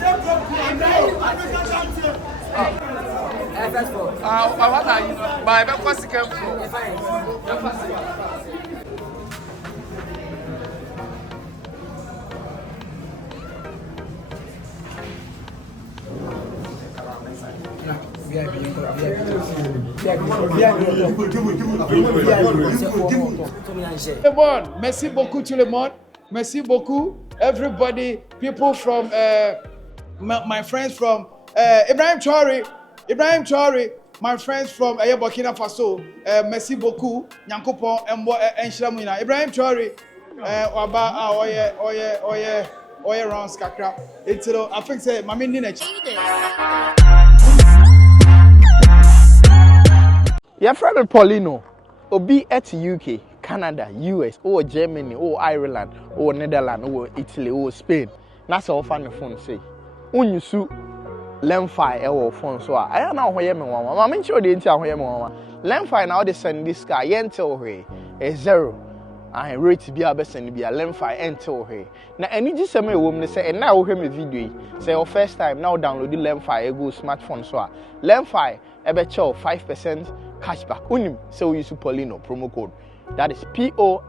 What are you? By the first second floor. Merci beaucoup tout le monde. Merci beaucoup everybody. People from my friends from Ibrahim Traore. Ibrahim Traore. My friends from Burkina Faso. Merci beaucoup. Nyankopon embo enshramuna. Ibrahim Traore. Oba oye rounds kakra. It's I think say mama ni na chi. Your friend Paulino, Obi at UK, Canada, US, or Germany, or Ireland, or Netherlands, or Italy, or Spain. That's all fan the phone say. When you sue Lemfi or phone, so I don't know where you are. I'm sure they tell where you are. Lemfi now they send this guy, enter her a 0. I rate to be a best and be a Lemfi enter her. Now, any just a woman say, and now hear me video. Say, your first time now download the Lemfi, a good smartphone. So, Lemfi, a better 5%. Cashback. Unim, so we use Paulino promo code. That is POLEENO.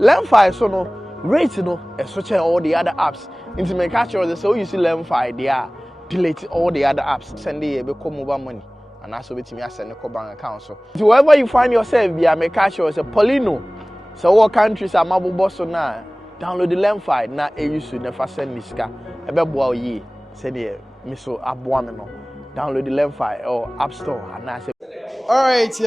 Lemfi so no rate no and switch all the other apps. Into my catch or so you see Lemfi they are delete all the other apps. Send the become mobile money. And that's what me send the bank account. So wherever you find yourself, be a catch or a Paulino. So what countries are mobile boss so now? Download the Lemfi now you should never send this car. A bebo ye send the miso abuameno. Download the Lemfi or App Store and I say. All right,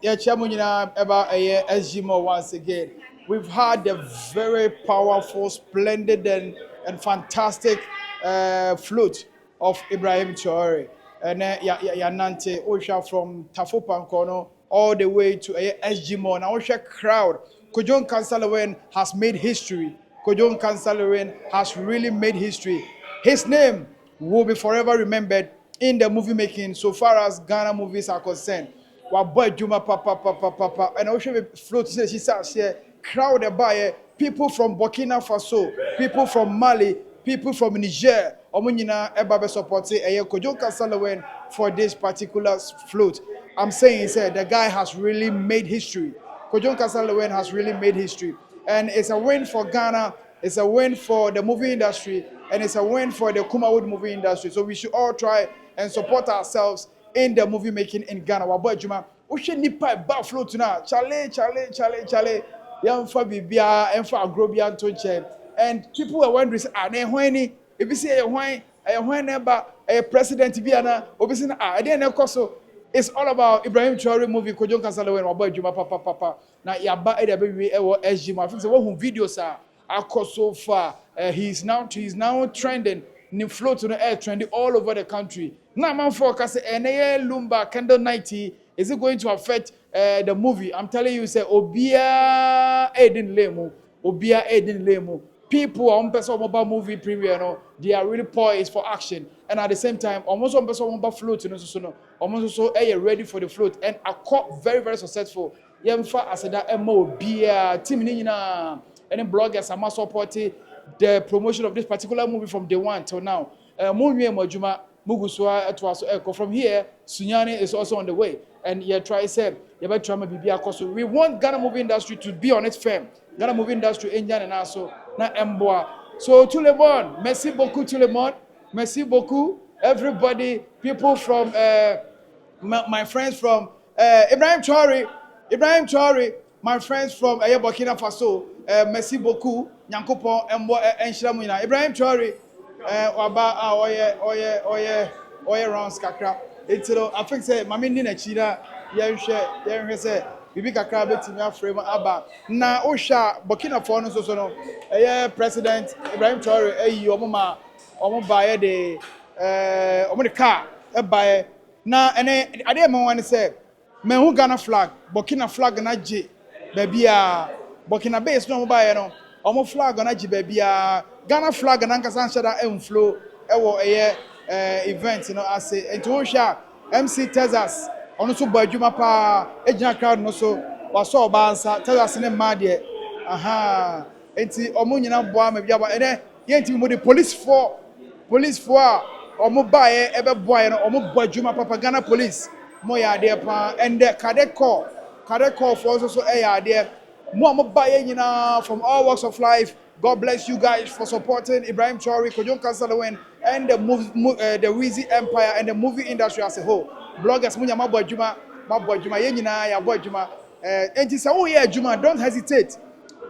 yeah, Chairman, about a year SGMO once again. We've had a very powerful, splendid, and fantastic flute of Ibrahim Traore. And Nante Osha from Tafopankono all the way to SGMO. And Osha crowd. Kojon Kansalawin has made history. Kojon Kansalawin has really made history. His name will be forever remembered in the movie making so far as Ghana movies are concerned. Wa boy Juma papa and I should float she says here crowd by people from Burkina Faso, people from Mali, people from Niger. Omunyina eba support say Kojo Kasalawen for this particular float. I'm saying the guy has really made history. Kojo Kasalawen has really made history, and it's a win for Ghana. It's a win for the movie industry, and it's a win for the Kumawood movie industry. So we should all try and support ourselves in the movie making in Ghana. Waboy Juma, Ushe nipa ba float now. Chale. Yamfa bibia, emfa agrobia ntonche. And people were wondering, ne hwani? If you say hwan neba a president biana, obisi na I didn't know. It's all about Ibrahim Traore movie Kojon Kasalawen Waboy Juma papa. Na yaba e de be ewo SG. I think say one videos are so far. He's now trending. Ni float on the air trending all over the country. Now man forecast Lumba Candle 90 is it going to affect the movie? I'm telling you, say Obia Eden Lemo. People on person mobile movie premiere, no, they are really poised for action, and at the same time, almost on person mobile float, almost so ready for the float, and a caught very very successful. Yemfa as that MO Bia team Nina and bloggers are supporting the promotion of this particular movie from day one till now. Mojuma Muguswa from here, Sunyani is also on the way. And try said, we want Ghana movie industry to be on its firm. Ghana movie industry Indian and also not Mboa. So tout le monde, merci beaucoup tout le monde. Merci beaucoup everybody, people from my friends from Ibrahim Traore, my friends from Burkina Faso. Merci beaucoup. Nyankopon embo enshramuna. Ibrahim Traore oba oye rounds kakra. It's I think say mama ni na chira yenhwe say bibi kakra betimi afrem aba. Na ohwa Burkina Faso no so no president Ibrahim Traore ayi omo bae de omo de car e bae na ene ade ma wan say me hu Ghana flag Burkina flag na je babia Burkina base no bae no omo flag na ji babia Ghana flag na nkasa nshada enflow ewo event no ase enti wo hwa MC Texas ono so badwuma pa ejina crowd no so waso obansa Texas ne ma de aha enti omo nyina boa ma bia ba ene yɛnti mo de police for omo bae ebe boy no omo bojuma papa Ghana police mo ya ade pa and the cadet corps for also ya ade mo omo bae nyina from all walks of life. God bless you guys for supporting Ibrahim Traore, Kojon Lilwin, and the the Weezy Empire and the movie industry as a whole. Bloggers mo nyama bojuma ye nyina ya bojuma enti say wo ye adwuma, don't hesitate.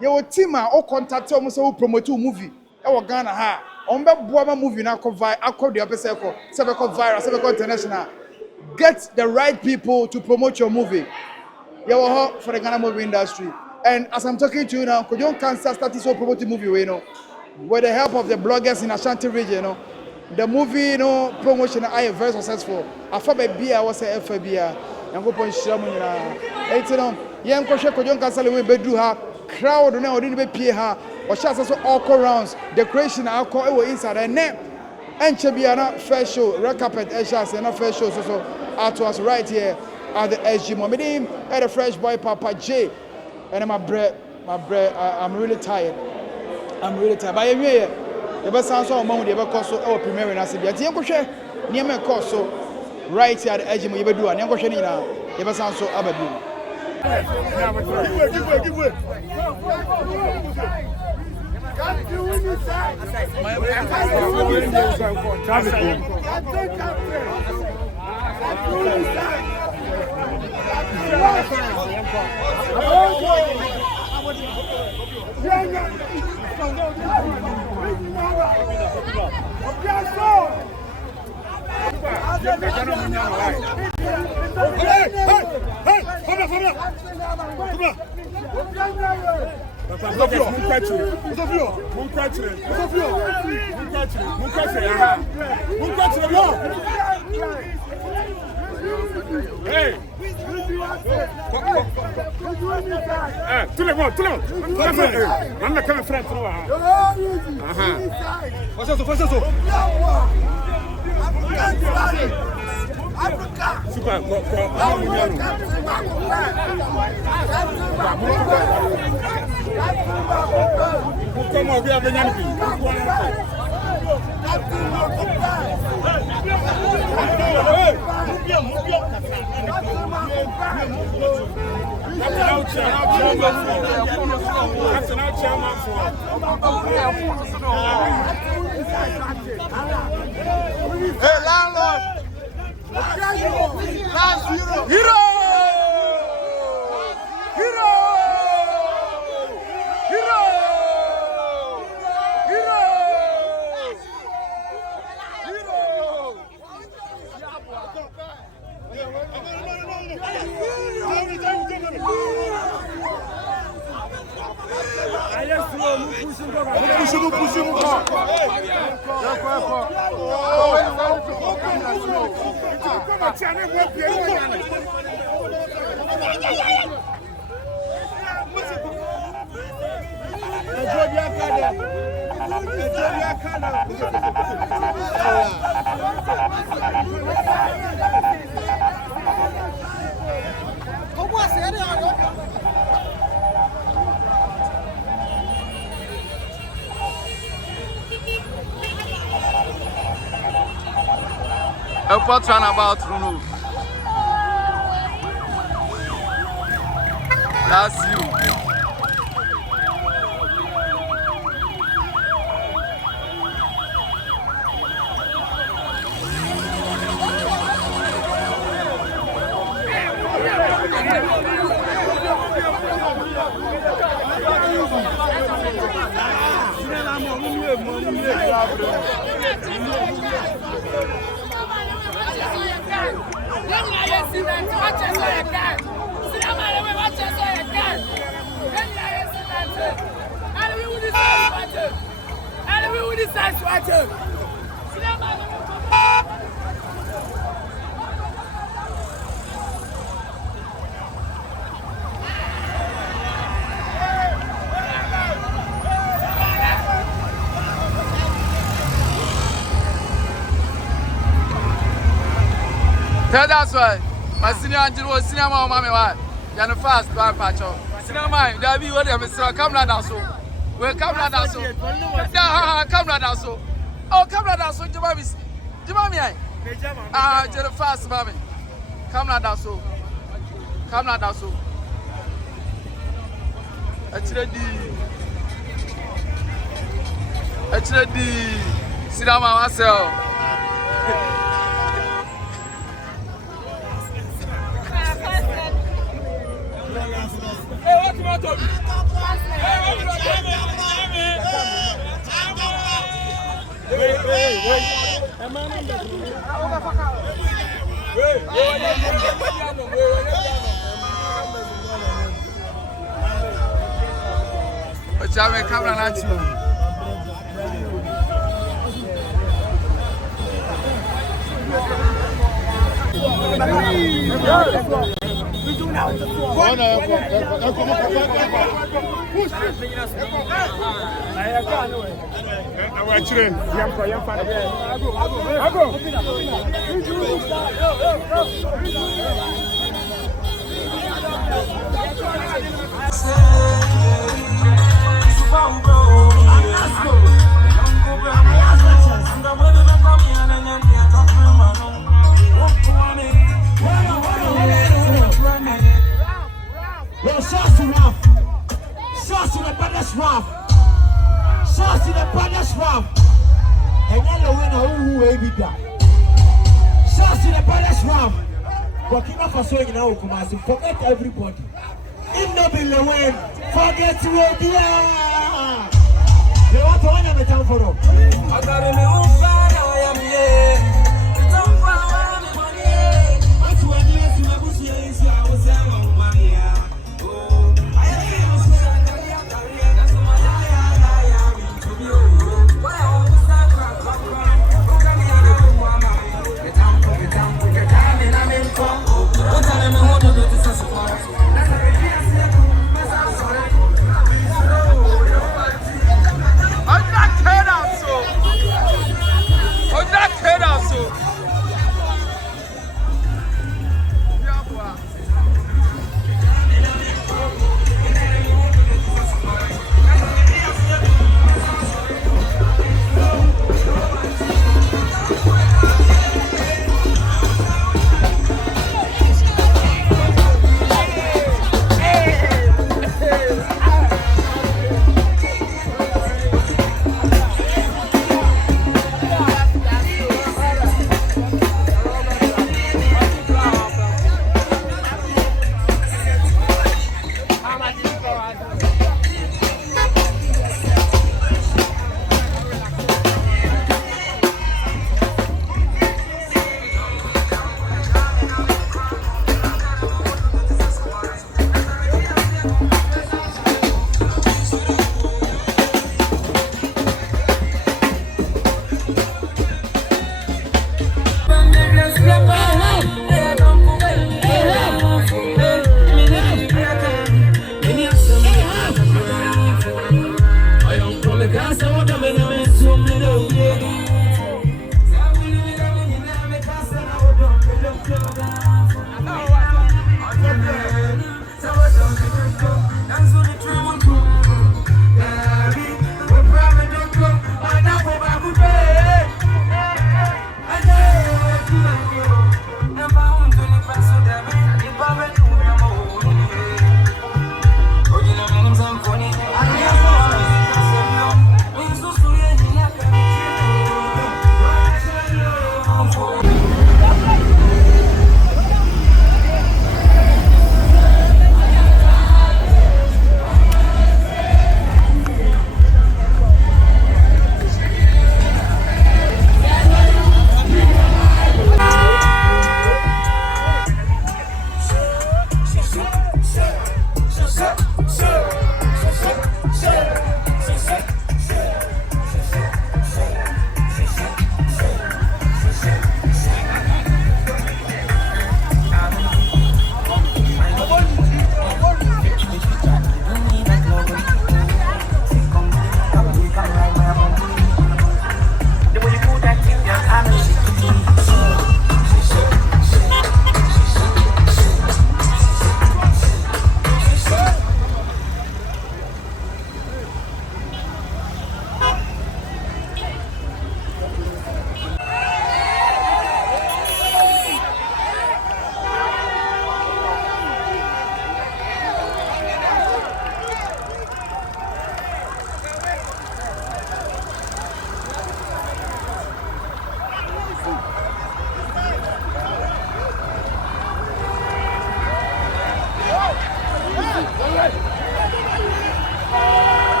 Your team o contact o say wo promote movie e wo Ghana ha on be boa ma movie na akọ the opposite ko say be viral, say be international. Get the right people to promote your movie. You are for the Ghana movie industry. And as I'm talking to you now, Kojon Cancer started so promoting movie with the help of the bloggers in Ashanti region, the movie promotion I very successful. I thought baby I was a FBA. I'm going to share money now. It's young Kojon Cancer we be do her crowd na odi be pie ha or chance so all rounds decoration alcohol inside and net enche bia na first show red carpet chance na first show so out was right here at the SG Momedim at the fresh boy Papa J and my bread I'm really tired but anyway the best sound so mom dey be cost so our premiere na se bia tie kohwe niam cost so right here at the SG Momedim do an kohwe ni na the best sound so abadu. Give way. Tout le monde. On a comme frère trop. Super. Comment bien venir Hey, landlord! Hero! Airport runabout remove. That's you. That's why my senior Angelo was senior mama, you're fast, one patch. Senior mine, there be what I'm saying. Come down so. We camera that so. Camera that so. Oh, camera that so. Jumami. Just fast, mommy. Camera that so. Camera that so. Actually, sit down myself. Hey, what's my talk? Sauce in the baddest rap. Sauce in the baddest rap. And then the winner who will be that. Sauce in the baddest rap. But keep up for showing now, Kumasi. Forget everybody. If not be Lilwin, forget who will be there. They want to win the time for them. I got a new fan, I am here. I'm not cut out, so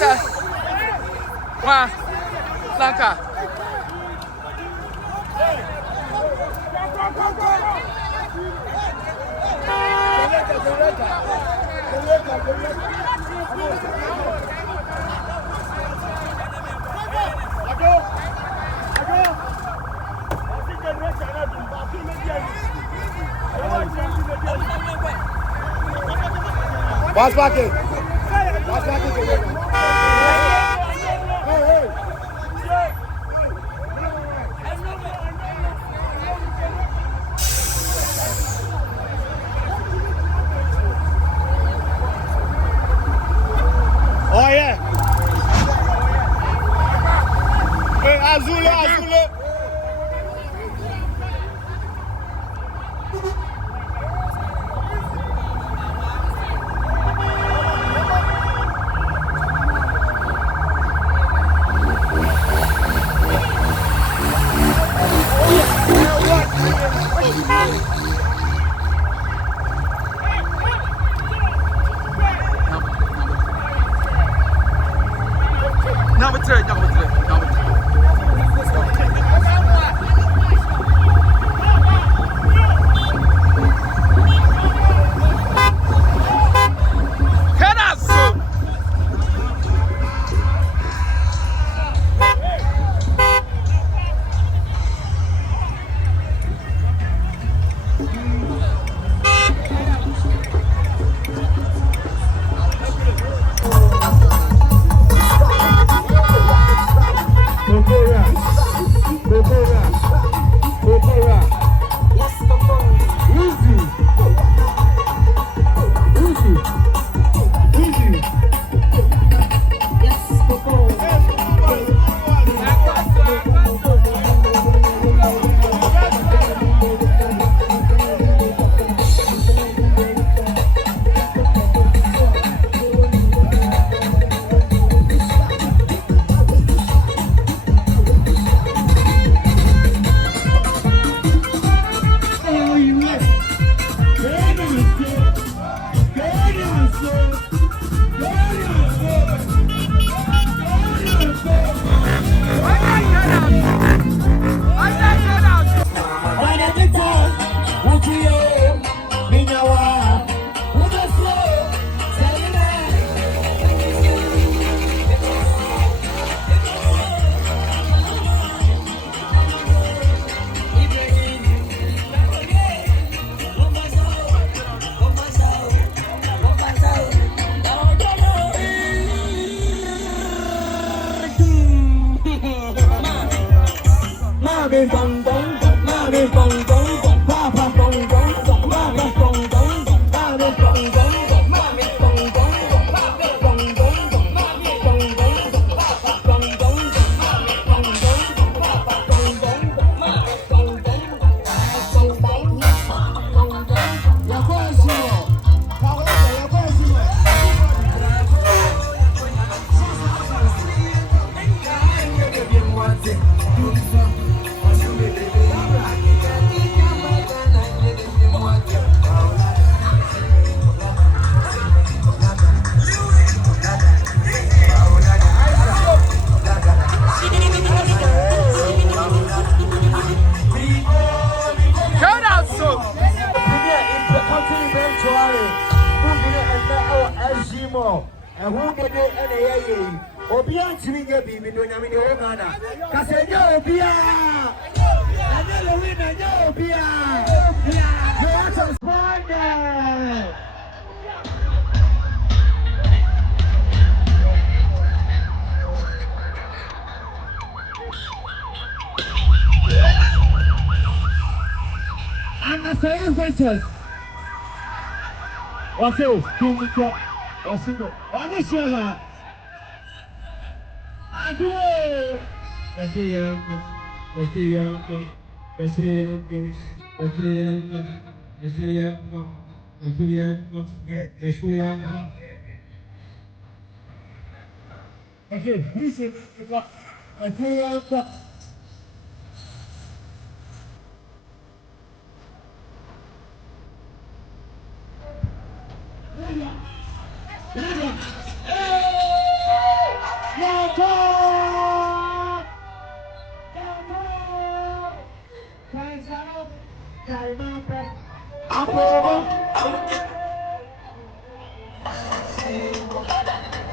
Okay. One. Lanka. Pass back it. Pass back it. Oh yeah. Hey, Azule, Azule. Number three.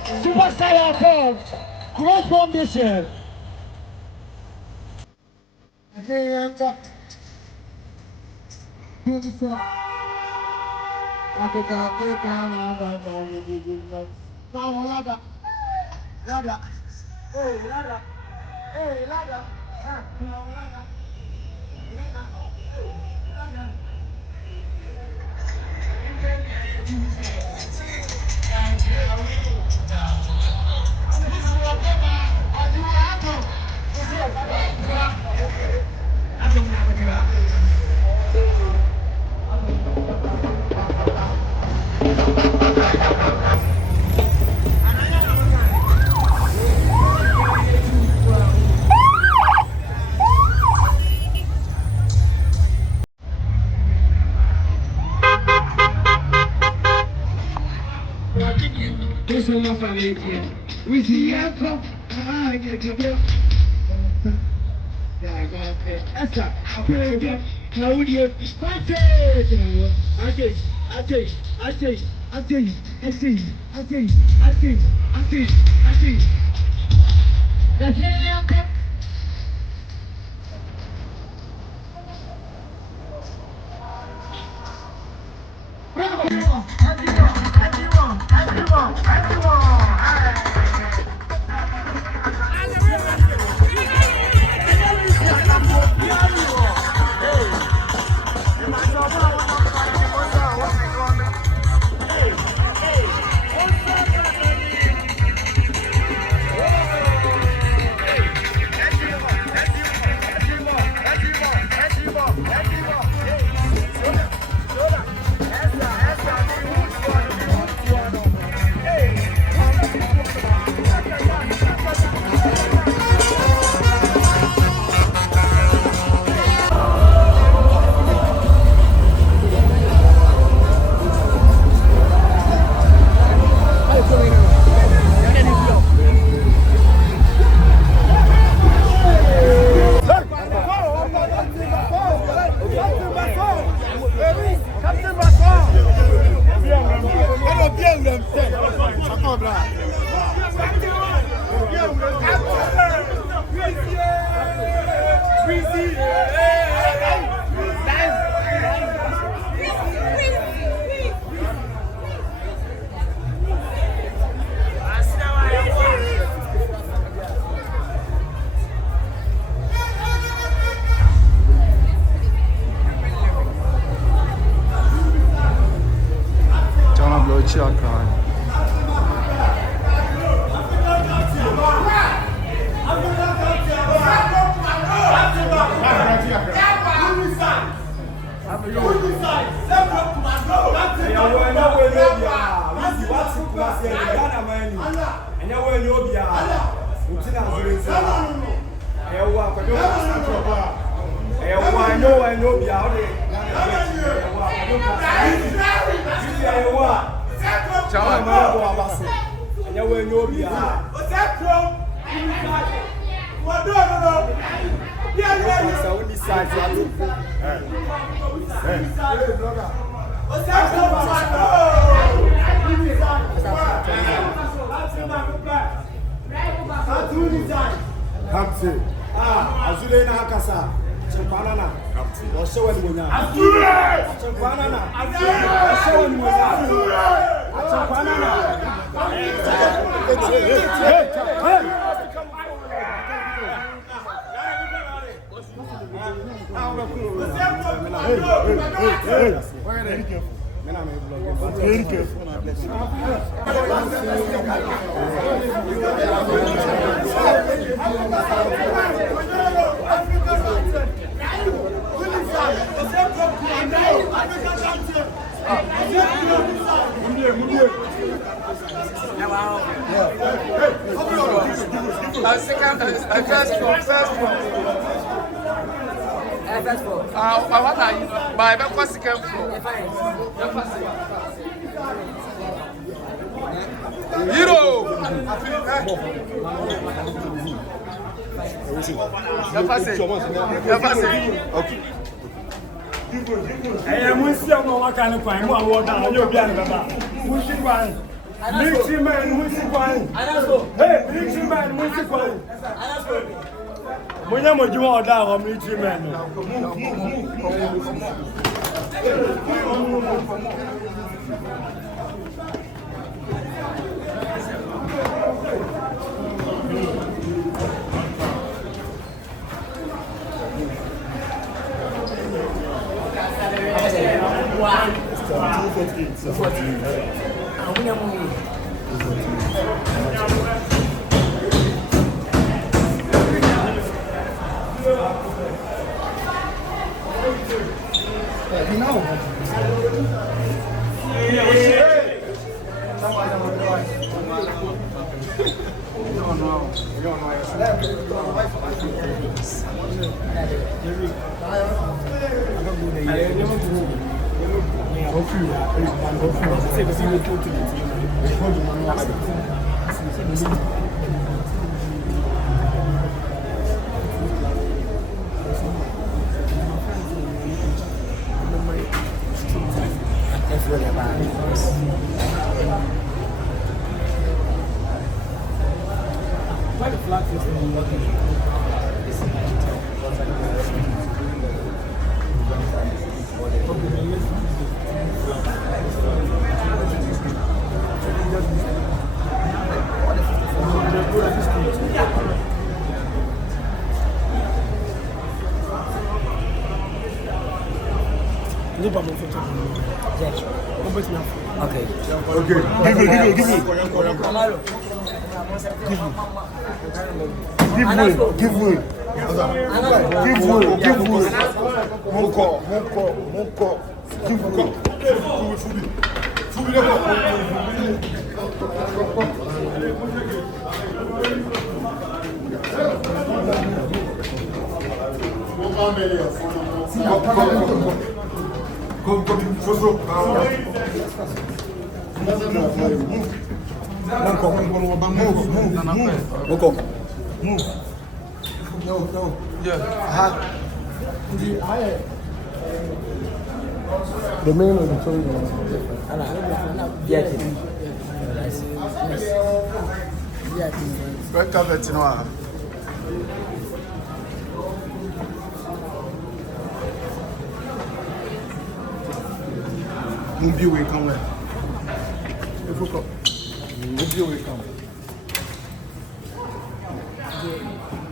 Super Saiyan Form. Krofrom this year. This is my family. We see you come. I get to go. Essa, na união, Military man, who's the one? Hey, military man, who's the one? When you want down, military man. Why the flag system working? Okay. Give way. The main of the story is Red carpet, no. Mumbi will come where? If you come, Mumbi will come.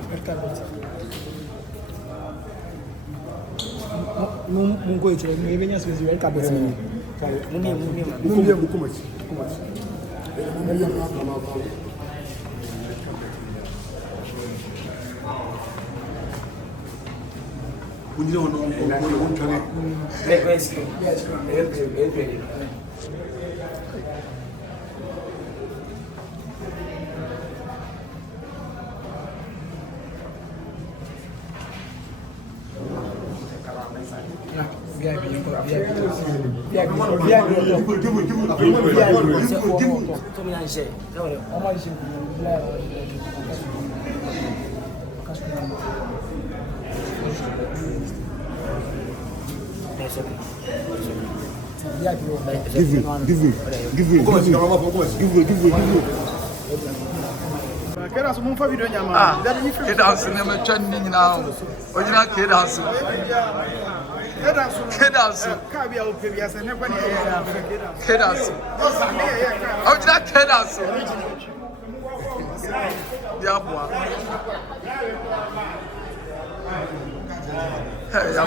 Red carpet. Mungo iti maybe nyas with red carpet. Mumbi will come. We don't know won't try Quero um vídeo nyama. Que dança, né? Mas já ninguém não. Hoje não que dança. Que dança. Cabe ao PBS, né? Quando é Que dança. Hoje não que dança. Diabo. Hey, I'm